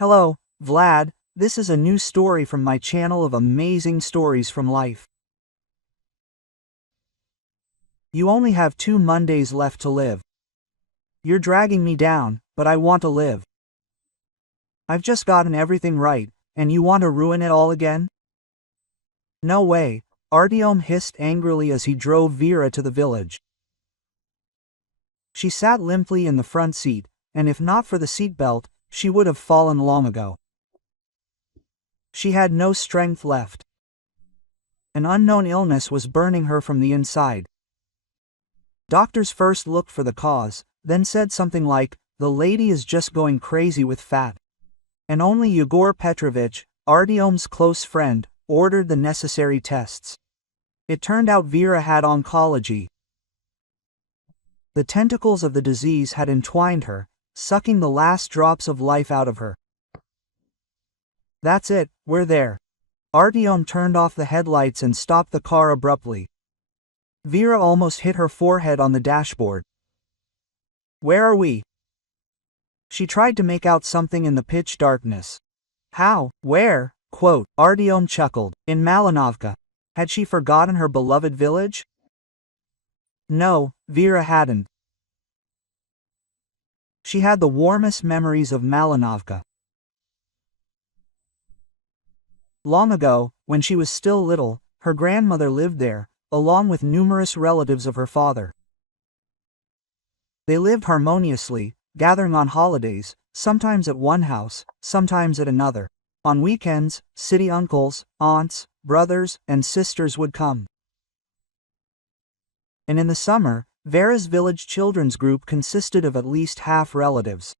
Hello, Vlad, this is a new story from my channel of amazing stories from life. You only have 2 Mondays left to live. You're dragging me down, but I want to live. I've just gotten everything right, and you want to ruin it all again? No way, Artyom hissed angrily as he drove Vera to the village. She sat limply in the front seat, and if not for the seatbelt, she would have fallen long ago. She had no strength left. An unknown illness was burning her from the inside. Doctors first looked for the cause, then said something like, "The lady is just going crazy with fat." And only Yegor Petrovich, Artyom's close friend, ordered the necessary tests. It turned out Vera had oncology. The tentacles of the disease had entwined her, sucking the last drops of life out of her. That's it, we're there. Artyom turned off the headlights and stopped the car abruptly. Vera almost hit her forehead on the dashboard. Where are we? She tried to make out something in the pitch darkness. How? Where? Quote, Artyom chuckled. In Malinovka. Had she forgotten her beloved village? No, Vera hadn't. She had the warmest memories of Malinovka. Long ago, when she was still little, her grandmother lived there, along with numerous relatives of her father. They lived harmoniously, gathering on holidays, sometimes at one house, sometimes at another. On weekends, city uncles, aunts, brothers, and sisters would come. And in the summer, Vera's village children's group consisted of at least half relatives.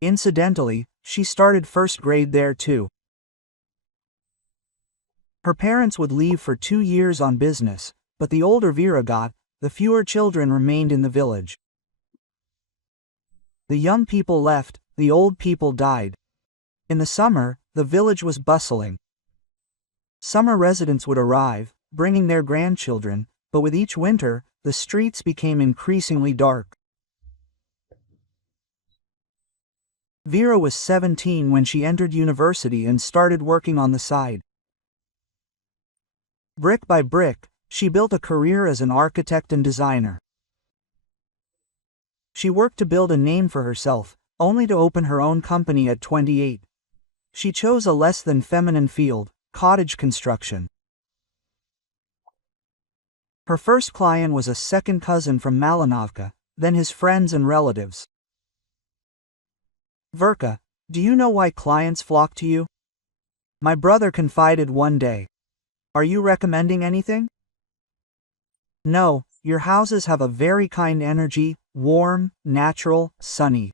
Incidentally, she started first grade there too. Her parents would leave for 2 years on business, but the older Vera got, the fewer children remained in the village. The young people left, the old people died. In the summer, the village was bustling. Summer residents would arrive, bringing their grandchildren, but with each winter, the streets became increasingly dark. Vera was 17 when she entered university and started working on the side. Brick by brick, she built a career as an architect and designer. She worked to build a name for herself, only to open her own company at 28. She chose a less than feminine field, cottage construction. Her first client was a second cousin from Malinovka, then his friends and relatives. Verka, do you know why clients flock to you? My brother confided one day. Are you recommending anything? No, your houses have a very kind energy, warm, natural, sunny.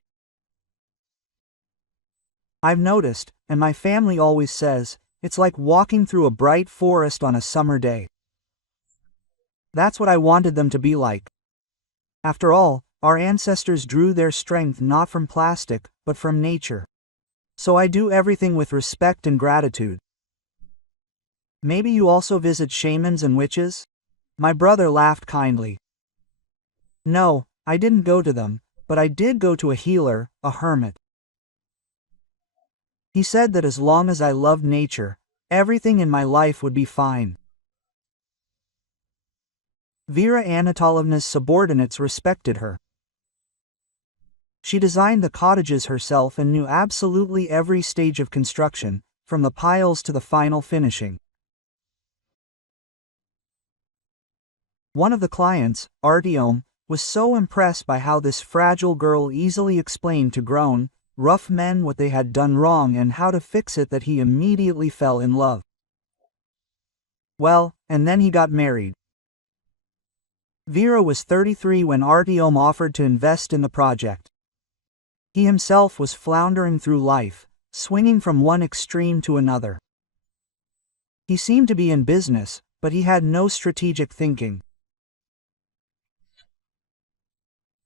I've noticed, and my family always says, it's like walking through a bright forest on a summer day. That's what I wanted them to be like. After all, our ancestors drew their strength not from plastic, but from nature. So I do everything with respect and gratitude. Maybe you also visit shamans and witches? My brother laughed kindly. No, I didn't go to them, but I did go to a healer, a hermit. He said that as long as I loved nature, everything in my life would be fine. Vera Anatolovna's subordinates respected her. She designed the cottages herself and knew absolutely every stage of construction, from the piles to the final finishing. One of the clients, Artyom, was so impressed by how this fragile girl easily explained to grown, rough men what they had done wrong and how to fix it that he immediately fell in love. Well, and then he got married. Vera was 33 when Artyom offered to invest in the project. He himself was floundering through life, swinging from one extreme to another. He seemed to be in business, but he had no strategic thinking.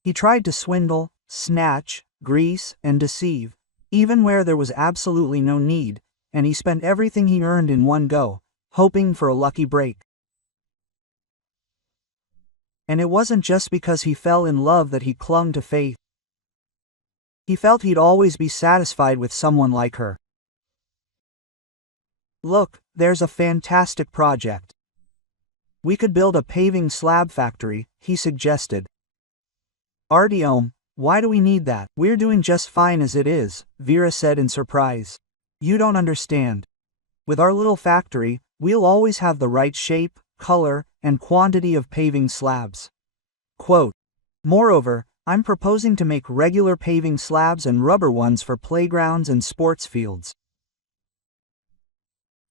He tried to swindle, snatch, grease, and deceive, even where there was absolutely no need, and he spent everything he earned in one go, hoping for a lucky break. And it wasn't just because he fell in love that he clung to faith. He felt he'd always be satisfied with someone like her. Look, there's a fantastic project. We could build a paving slab factory, he suggested. Artyom, why do we need that? We're doing just fine as it is, Vera said in surprise. You don't understand. With our little factory, we'll always have the right shape, color, and quantity of paving slabs. Quote, moreover, I'm proposing to make regular paving slabs and rubber ones for playgrounds and sports fields.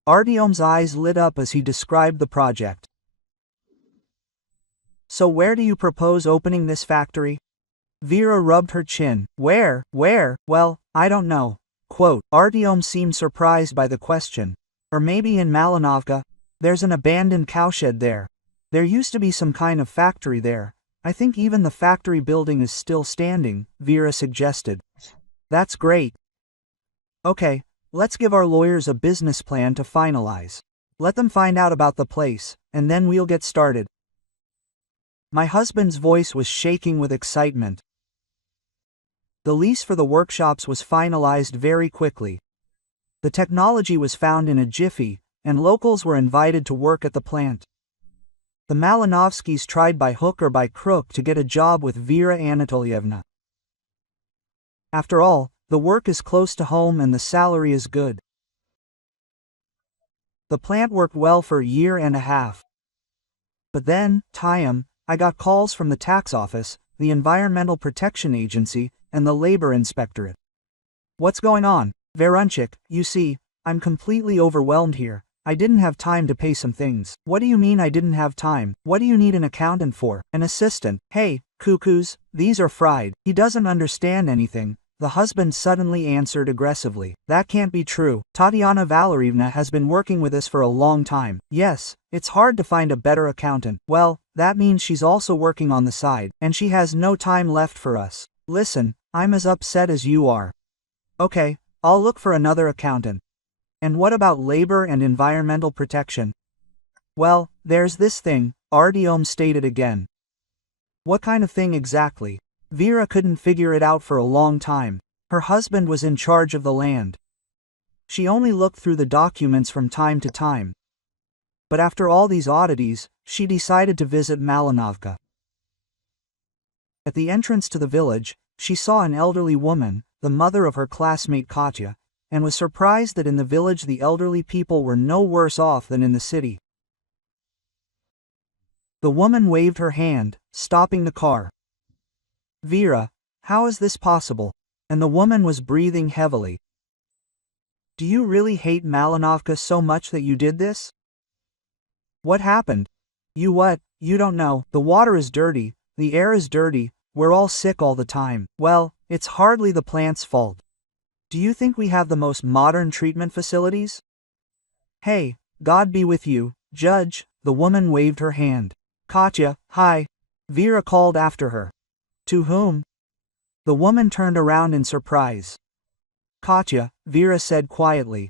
Artyom's eyes lit up as he described the project. So where do you propose opening this factory? Vera rubbed her chin. Where? Well, I don't know. Quote, Artyom seemed surprised by the question. Or maybe in Malinovka. There's an abandoned cowshed there. There used to be some kind of factory there. I think even the factory building is still standing, Vera suggested. That's great. Okay, let's give our lawyers a business plan to finalize. Let them find out about the place, and then we'll get started. My husband's voice was shaking with excitement. The lease for the workshops was finalized very quickly. The technology was found in a jiffy, and locals were invited to work at the plant. The Malinovskys tried by hook or by crook to get a job with Vera Anatolievna. After all, the work is close to home and the salary is good. The plant worked well for a year and a half. But then, I got calls from the tax office, the Environmental Protection Agency, and the Labor Inspectorate. What's going on? Veronchik, you see, I'm completely overwhelmed here. I didn't have time to pay some things. What do you mean I didn't have time? What do you need an accountant for? An assistant? Hey, cuckoos, these are fried. He doesn't understand anything, the husband suddenly answered aggressively. That can't be true. Tatiana Valerievna has been working with us for a long time. Yes, it's hard to find a better accountant. Well, that means she's also working on the side, and she has no time left for us. Listen, I'm as upset as you are. Okay, I'll look for another accountant. And what about labor and environmental protection? Well, there's this thing, Artyom stated again. What kind of thing exactly? Vera couldn't figure it out for a long time. Her husband was in charge of the land. She only looked through the documents from time to time. But after all these oddities, she decided to visit Malinovka. At the entrance to the village, she saw an elderly woman, the mother of her classmate Katya, and was surprised that in the village the elderly people were no worse off than in the city. The woman waved her hand, stopping the car. Vera, how is this possible? And the woman was breathing heavily. Do you really hate Malinovka so much that you did this? What happened? You what? You don't know. The water is dirty, the air is dirty, we're all sick all the time. Well, it's hardly the plant's fault. Do you think we have the most modern treatment facilities? Hey, God be with you, Judge, the woman waved her hand. Katya, hi. Vera called after her. To whom? The woman turned around in surprise. Katya, Vera said quietly.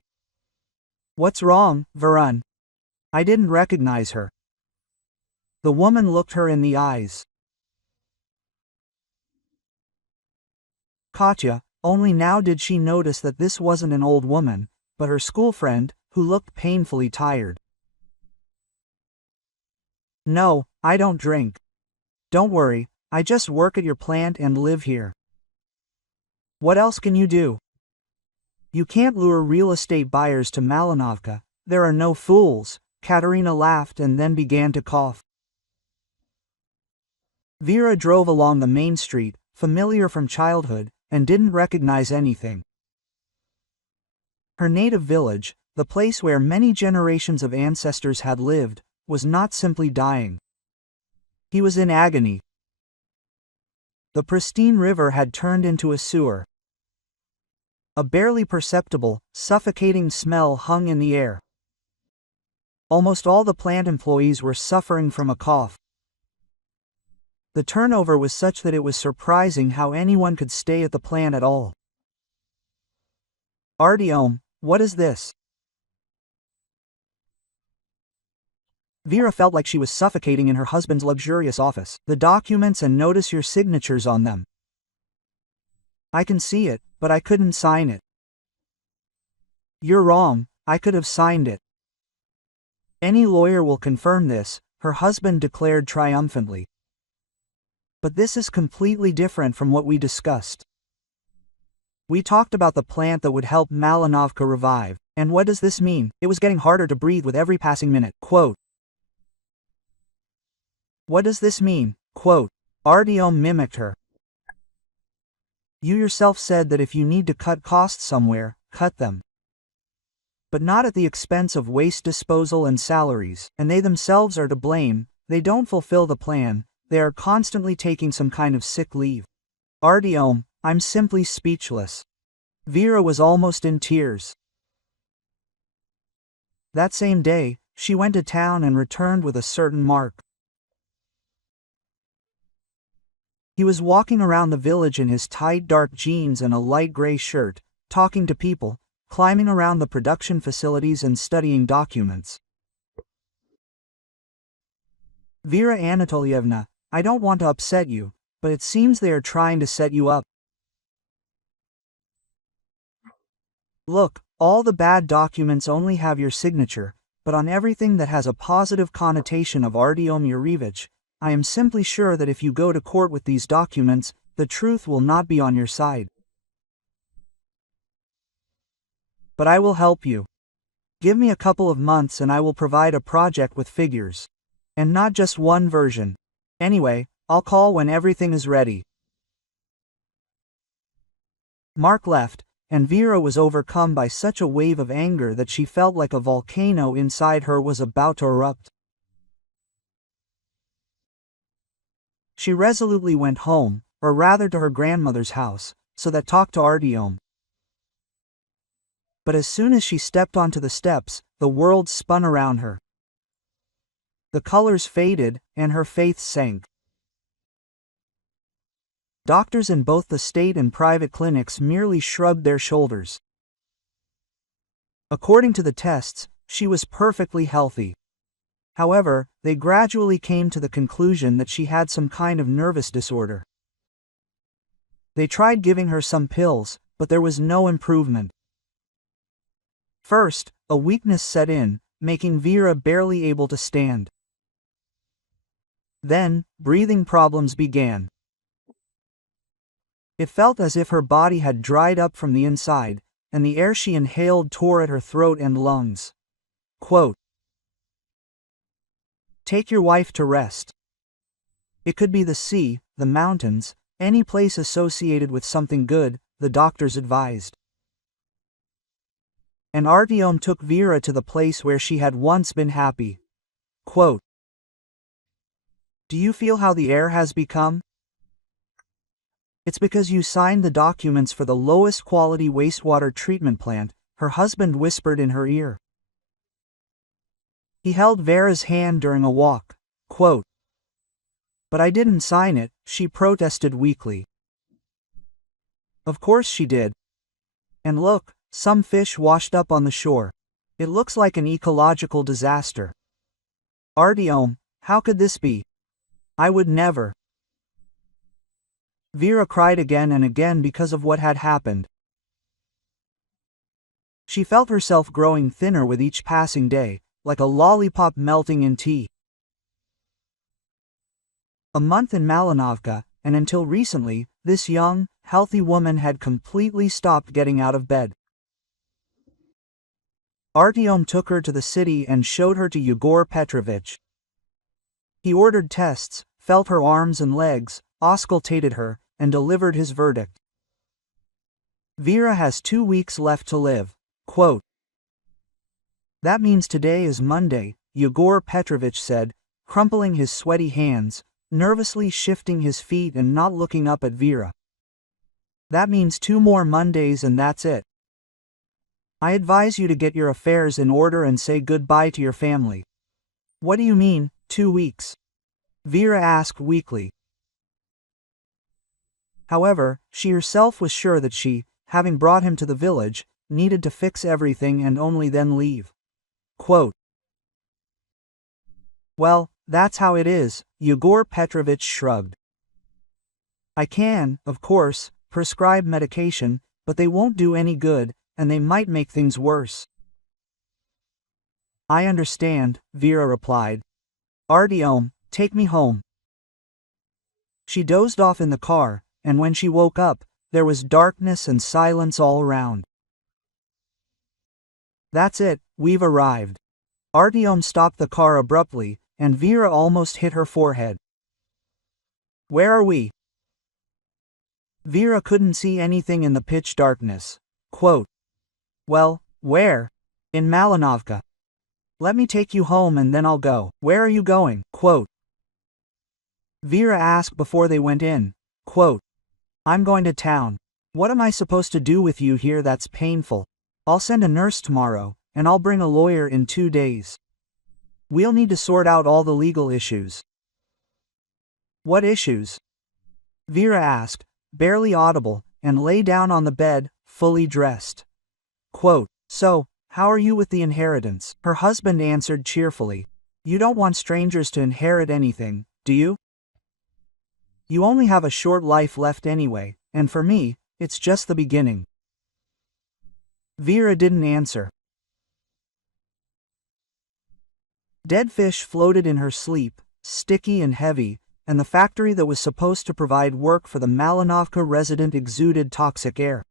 What's wrong, Varun? I didn't recognize her. The woman looked her in the eyes. Katya, only now did she notice that this wasn't an old woman, but her school friend, who looked painfully tired. No, I don't drink. Don't worry, I just work at your plant and live here. What else can you do? You can't lure real estate buyers to Malinovka, there are no fools, Katerina laughed and then began to cough. Vera drove along the main street, familiar from childhood, and didn't recognize anything. Her native village, the place where many generations of ancestors had lived, was not simply dying. He was in agony. The pristine river had turned into a sewer. A barely perceptible, suffocating smell hung in the air. Almost all the plant employees were suffering from a cough. The turnover was such that it was surprising how anyone could stay at the plant at all. Artyom, what is this? Vera felt like she was suffocating in her husband's luxurious office. The documents and notice your signatures on them. I can see it, but I couldn't sign it. You're wrong, I could have signed it. Any lawyer will confirm this, her husband declared triumphantly. But this is completely different from what we discussed. We talked about the plant that would help Malinovka revive, and what does this mean? It was getting harder to breathe with every passing minute. Quote. What does this mean? Quote. Artyom mimicked her. You yourself said that if you need to cut costs somewhere, cut them. But not at the expense of waste disposal and salaries, and they themselves are to blame. They don't fulfill the plan, they are constantly taking some kind of sick leave. Artyom, I'm simply speechless. Vera was almost in tears. That same day, she went to town and returned with a certain Mark. He was walking around the village in his tight dark jeans and a light gray shirt, talking to people, climbing around the production facilities and studying documents. Vera Anatolievna, I don't want to upset you, but it seems they are trying to set you up. Look, all the bad documents only have your signature, but on everything that has a positive connotation of Artyom Yurevich, I am simply sure that if you go to court with these documents, the truth will not be on your side. But I will help you. Give me a couple of months and I will provide a project with figures. And not just one version. Anyway, I'll call when everything is ready. Mark left, and Vera was overcome by such a wave of anger that she felt like a volcano inside her was about to erupt. She resolutely went home, or rather to her grandmother's house, so that talked to Artyom. But as soon as she stepped onto the steps, the world spun around her. The colors faded, and her faith sank. Doctors in both the state and private clinics merely shrugged their shoulders. According to the tests, she was perfectly healthy. However, they gradually came to the conclusion that she had some kind of nervous disorder. They tried giving her some pills, but there was no improvement. First, a weakness set in, making Vera barely able to stand. Then, breathing problems began. It felt as if her body had dried up from the inside, and the air she inhaled tore at her throat and lungs. Quote, Take your wife to rest. It could be the sea, the mountains, any place associated with something good, the doctors advised. And Artyom took Vera to the place where she had once been happy. Quote, Do you feel how the air has become? It's because you signed the documents for the lowest quality wastewater treatment plant, her husband whispered in her ear. He held Vera's hand during a walk. Quote, But I didn't sign it, she protested weakly. Of course she did. And look, some fish washed up on the shore. It looks like an ecological disaster. Artyom, how could this be? I would never. Vera cried again and again because of what had happened. She felt herself growing thinner with each passing day, like a lollipop melting in tea. A month in Malinovka, and until recently, this young, healthy woman had completely stopped getting out of bed. Artyom took her to the city and showed her to Yegor Petrovich. He ordered tests, felt her arms and legs, auscultated her, and delivered his verdict. Vera has 2 weeks left to live. Quote, That means today is Monday, Yegor Petrovich said, crumpling his sweaty hands, nervously shifting his feet and not looking up at Vera. That means 2 more Mondays and that's it. I advise you to get your affairs in order and say goodbye to your family. What do you mean, 2 weeks? Vera asked weakly. However, she herself was sure that she, having brought him to the village, needed to fix everything and only then leave. Quote, Well, that's how it is, Yegor Petrovich shrugged. I can, of course, prescribe medication, but they won't do any good, and they might make things worse. I understand, Vera replied. Artyom, take me home. She dozed off in the car, and when she woke up, there was darkness and silence all around. That's it, we've arrived. Artyom stopped the car abruptly, and Vera almost hit her forehead. Where are we? Vera couldn't see anything in the pitch darkness. Quote, well, where? In Malinovka. Let me take you home and then I'll go. Where are you going? Quote. Vera asked before they went in. Quote, I'm going to town. What am I supposed to do with you here that's painful? I'll send a nurse tomorrow, and I'll bring a lawyer in 2 days. We'll need to sort out all the legal issues. What issues? Vera asked, barely audible, and lay down on the bed, fully dressed. Quote, so, how are you with the inheritance? Her husband answered cheerfully. You don't want strangers to inherit anything, do you? You only have a short life left anyway, and for me, it's just the beginning. Vera didn't answer. Dead fish floated in her sleep, sticky and heavy, and the factory that was supposed to provide work for the Malinovka resident exuded toxic air.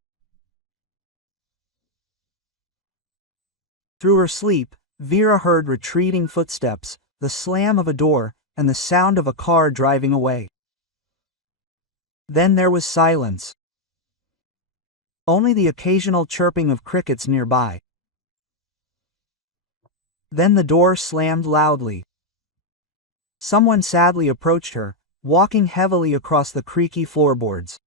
Through her sleep, Vera heard retreating footsteps, the slam of a door, and the sound of a car driving away. Then there was silence. Only the occasional chirping of crickets nearby. Then the door slammed loudly. Someone sadly approached her, walking heavily across the creaky floorboards.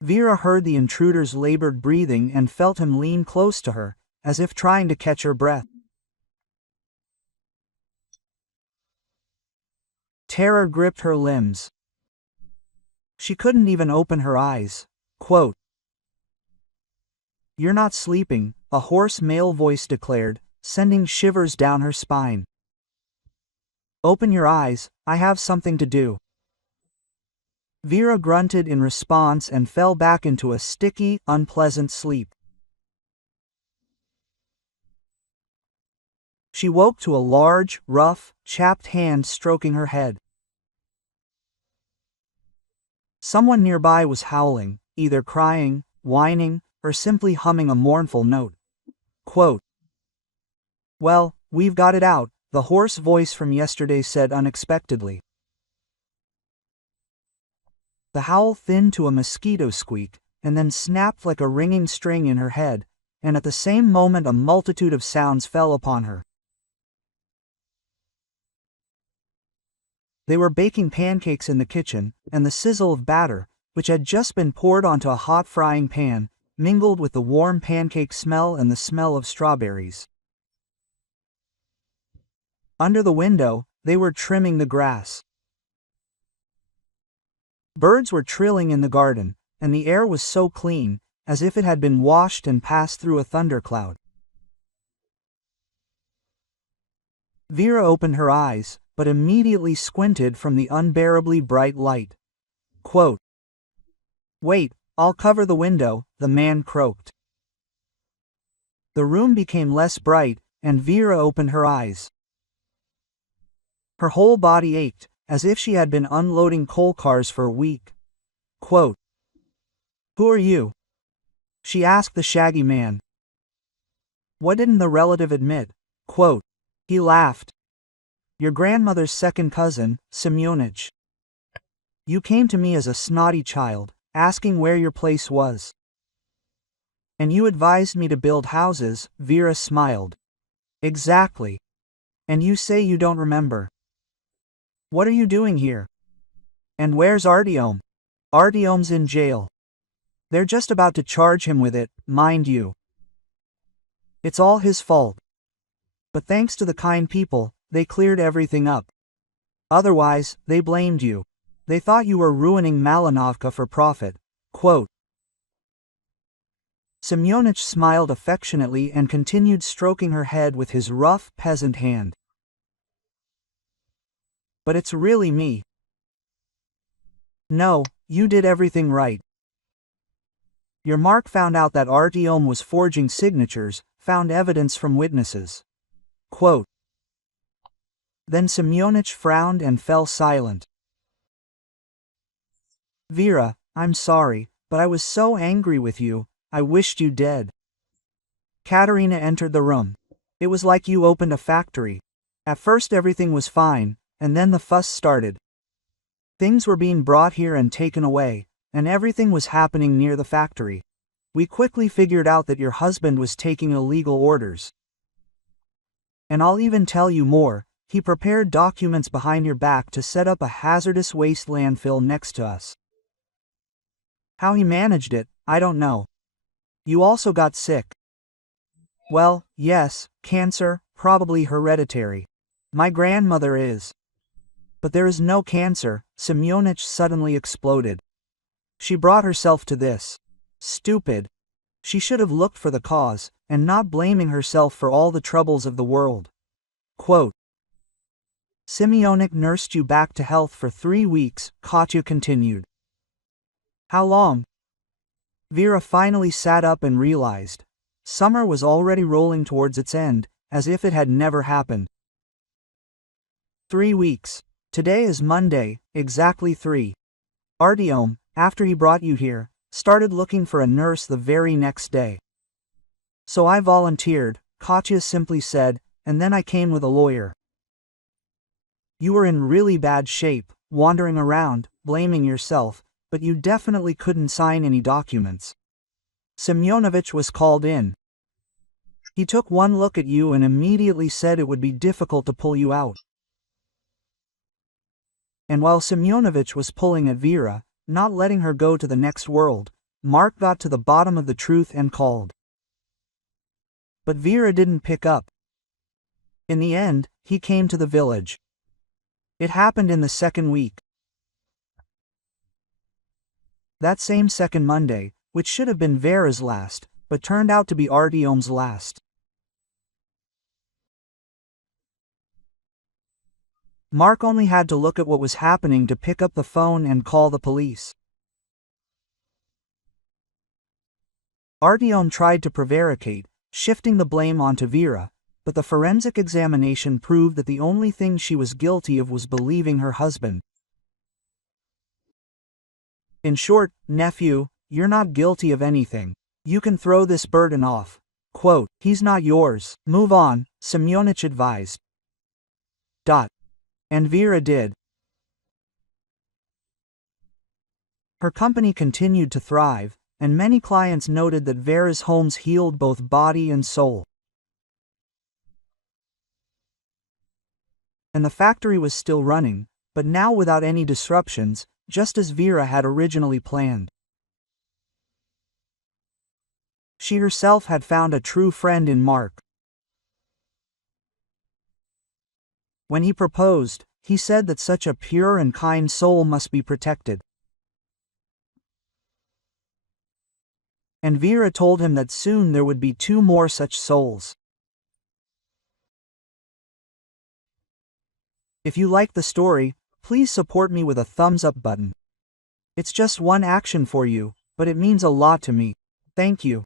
Vera heard the intruder's labored breathing and felt him lean close to her, as if trying to catch her breath. Terror gripped her limbs. She couldn't even open her eyes. Quote, You're not sleeping, a hoarse male voice declared, sending shivers down her spine. Open your eyes, I have something to do. Vera grunted in response and fell back into a sticky, unpleasant sleep. She woke to a large, rough, chapped hand stroking her head. Someone nearby was howling, either crying, whining, or simply humming a mournful note. Quote, Well, we've got it out, the hoarse voice from yesterday said unexpectedly. The howl thinned to a mosquito squeak, and then snapped like a ringing string in her head, and at the same moment a multitude of sounds fell upon her. They were baking pancakes in the kitchen, and the sizzle of batter, which had just been poured onto a hot frying pan, mingled with the warm pancake smell and the smell of strawberries. Under the window, they were trimming the grass. Birds were trilling in the garden, and the air was so clean, as if it had been washed and passed through a thundercloud. Vera opened her eyes, but immediately squinted from the unbearably bright light. Quote, Wait, I'll cover the window, the man croaked. The room became less bright, and Vera opened her eyes. Her whole body ached, as if she had been unloading coal cars for a week. Quote, Who are you? She asked the shaggy man. What didn't the relative admit? Quote, He laughed. Your grandmother's second cousin, Semyonich. You came to me as a snotty child, asking where your place was. And you advised me to build houses, Vera smiled. Exactly. And you say you don't remember. What are you doing here? And where's Artyom? Artyom's in jail. They're just about to charge him with it, mind you. It's all his fault. But thanks to the kind people, they cleared everything up. Otherwise, they blamed you. They thought you were ruining Malinovka for profit. Quote, Semyonich smiled affectionately and continued stroking her head with his rough, peasant hand. But it's really me. No, you did everything right. Your Mark found out that Artyom was forging signatures, found evidence from witnesses. Quote. Then Semyonich frowned and fell silent. Vera, I'm sorry, but I was so angry with you, I wished you dead. Katerina entered the room. It was like you opened a factory. At first everything was fine, and then the fuss started. Things were being brought here and taken away, and everything was happening near the factory. We quickly figured out that your husband was taking illegal orders. And I'll even tell you more, he prepared documents behind your back to set up a hazardous waste landfill next to us. How he managed it, I don't know. You also got sick. Well, yes, cancer, probably hereditary. My grandmother is. But there is no cancer, Semyonich suddenly exploded. She brought herself to this. Stupid. She should have looked for the cause, and not blaming herself for all the troubles of the world. Quote. Semyonich nursed you back to health for 3 weeks, Katya continued. How long? Vera finally sat up and realized. Summer was already rolling towards its end, as if it had never happened. 3 weeks. Today is Monday, exactly 3. Artyom, after he brought you here, started looking for a nurse the very next day. So I volunteered, Katya simply said, and then I came with a lawyer. You were in really bad shape, wandering around, blaming yourself, but you definitely couldn't sign any documents. Semyonovich was called in. He took one look at you and immediately said it would be difficult to pull you out. And while Semyonovich was pulling at Vera, not letting her go to the next world, Mark got to the bottom of the truth and called. But Vera didn't pick up. In the end, he came to the village. It happened in the second week. That same second Monday, which should have been Vera's last, but turned out to be Artyom's last. Mark only had to look at what was happening to pick up the phone and call the police. Artyom tried to prevaricate, shifting the blame onto Vera, but the forensic examination proved that the only thing she was guilty of was believing her husband. In short, nephew, you're not guilty of anything. You can throw this burden off. Quote, he's not yours. Move on, Semyonich advised. And Vera did. Her company continued to thrive, and many clients noted that Vera's homes healed both body and soul. And the factory was still running, but now without any disruptions, just as Vera had originally planned. She herself had found a true friend in Mark. When he proposed, he said that such a pure and kind soul must be protected. And Vera told him that soon there would be 2 more such souls. If you like the story, please support me with a thumbs up button. It's just one action for you, but it means a lot to me. Thank you.